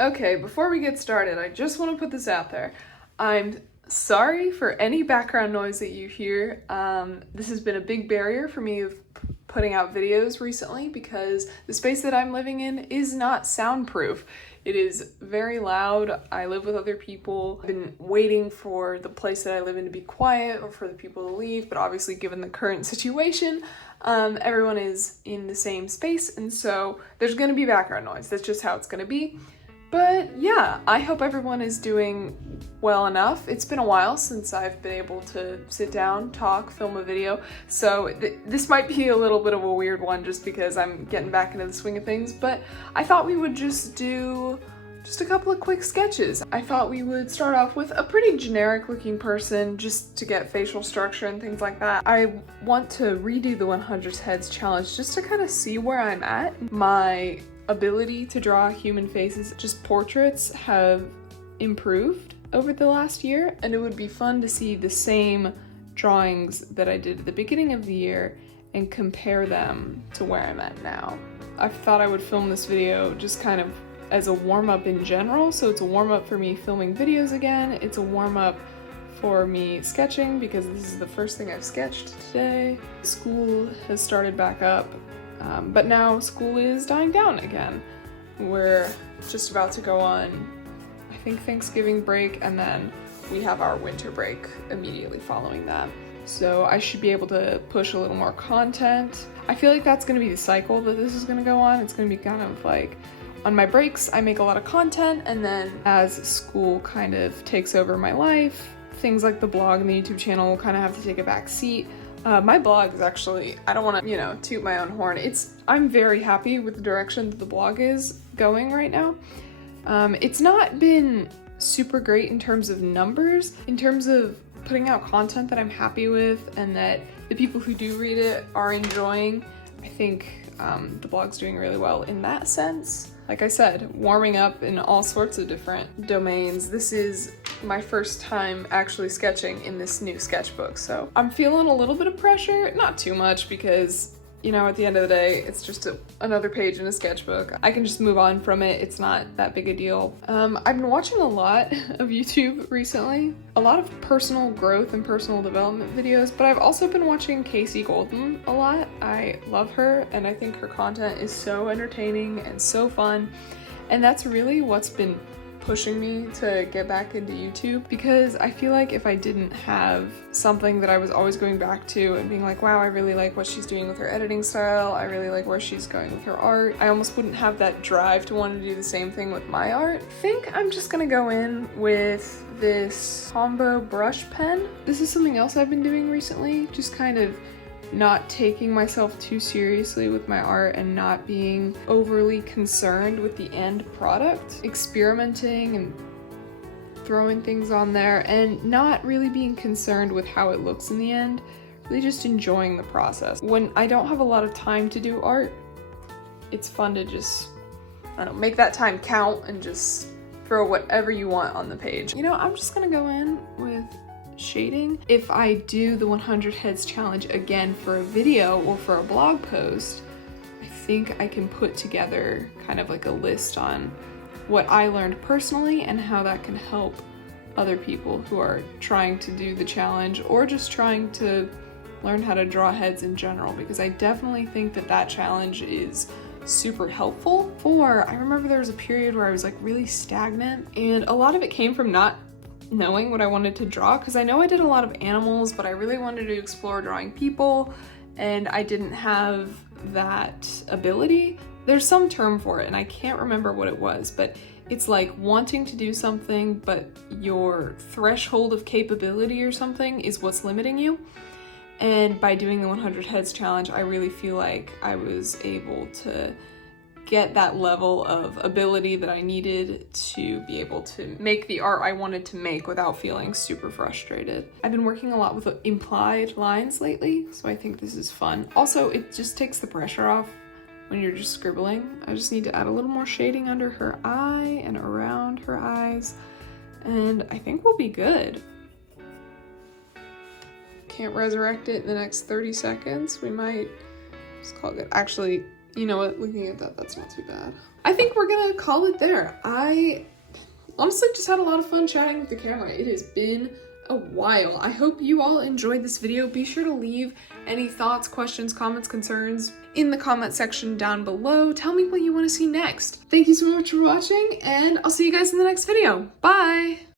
Okay, before we get started, I just want to put this out there. I'm sorry for any background noise that you hear. This has been a big barrier for me of putting out videos recently because the space that I'm living in is not soundproof. It is very loud. I live with other people. I've been waiting for the place that I live in to be quiet or for the people to leave, but obviously given the current situation, everyone is in the same space, and so there's gonna be background noise. That's just how it's gonna be. But yeah, I hope everyone is doing well enough. It's been a while since I've been able to sit down, talk, film a video, so this might be a little bit of a weird one just because I'm getting back into the swing of things, but I thought we would just do a couple of quick sketches. I thought we would start off with a pretty generic looking person just to get facial structure and things like that. I want to redo the 100 Heads challenge just to kind of see where I'm at. My ability to draw human faces, just portraits, have improved over the last year, and it would be fun to see the same drawings that I did at the beginning of the year and compare them to where I'm at now. I thought I would film this video just kind of as a warm-up in general, so it's a warm-up for me filming videos again, it's a warm-up for me sketching because this is the first thing I've sketched today. School has started back up, but now school is dying down again. We're just about to go on, I think, Thanksgiving break, and then we have our winter break immediately following that. So I should be able to push a little more content. I feel like that's gonna be the cycle that this is gonna go on. It's gonna be kind of like, on my breaks, I make a lot of content, and then as school kind of takes over my life, things like the blog and the YouTube channel will kind of have to take a back seat. My blog is actually, I don't want to, toot my own horn. I'm very happy with the direction that the blog is going right now. It's not been super great in terms of numbers, in terms of putting out content that I'm happy with and that the people who do read it are enjoying. I think the blog's doing really well in that sense. Like I said, warming up in all sorts of different domains. This is my first time actually sketching in this new sketchbook, so I'm feeling a little bit of pressure, not too much because, at the end of the day, it's just another page in a sketchbook. I can just move on from it. It's not that big a deal. I've been watching a lot of YouTube recently, a lot of personal growth and personal development videos, but I've also been watching Casey Golden a lot. I love her, and I think her content is so entertaining and so fun, and that's really what's been pushing me to get back into YouTube, because I feel like if I didn't have something that I was always going back to and being like, wow, I really like what she's doing with her editing style, I really like where she's going with her art, I almost wouldn't have that drive to want to do the same thing with my art. I think I'm just gonna go in with this combo brush pen. This is something else I've been doing recently, just kind of not taking myself too seriously with my art and not being overly concerned with the end product, experimenting and throwing things on there and not really being concerned with how it looks in the end, really just enjoying the process. When I don't have a lot of time to do art, it's fun to just, make that time count and just throw whatever you want on the page. I'm just gonna go in with shading. If I do the 100 Heads challenge again for a video or for a blog post, I think I can put together kind of like a list on what I learned personally and how that can help other people who are trying to do the challenge or just trying to learn how to draw heads in general, because I definitely think that challenge is super helpful. I remember there was a period where I was like really stagnant, and a lot of it came from not knowing what I wanted to draw, because I know I did a lot of animals, but I really wanted to explore drawing people, and I didn't have that ability. There's some term for it, and I can't remember what it was, but it's like wanting to do something, but your threshold of capability or something is what's limiting you. And by doing the 100 Heads challenge, I really feel like I was able to get that level of ability that I needed to be able to make the art I wanted to make without feeling super frustrated. I've been working a lot with implied lines lately, so I think this is fun. Also, it just takes the pressure off when you're just scribbling. I just need to add a little more shading under her eye and around her eyes, and I think we'll be good. Can't resurrect it in the next 30 seconds. We might just call it good. Actually, You know what, looking at that, that's not too bad. I think we're gonna call it there. I honestly just had a lot of fun chatting with the camera. It has been a while. I hope you all enjoyed this video. Be sure to leave any thoughts, questions, comments, concerns in the comment section down below. Tell me what you want to see next. Thank you so much for watching, and I'll see you guys in the next video. Bye!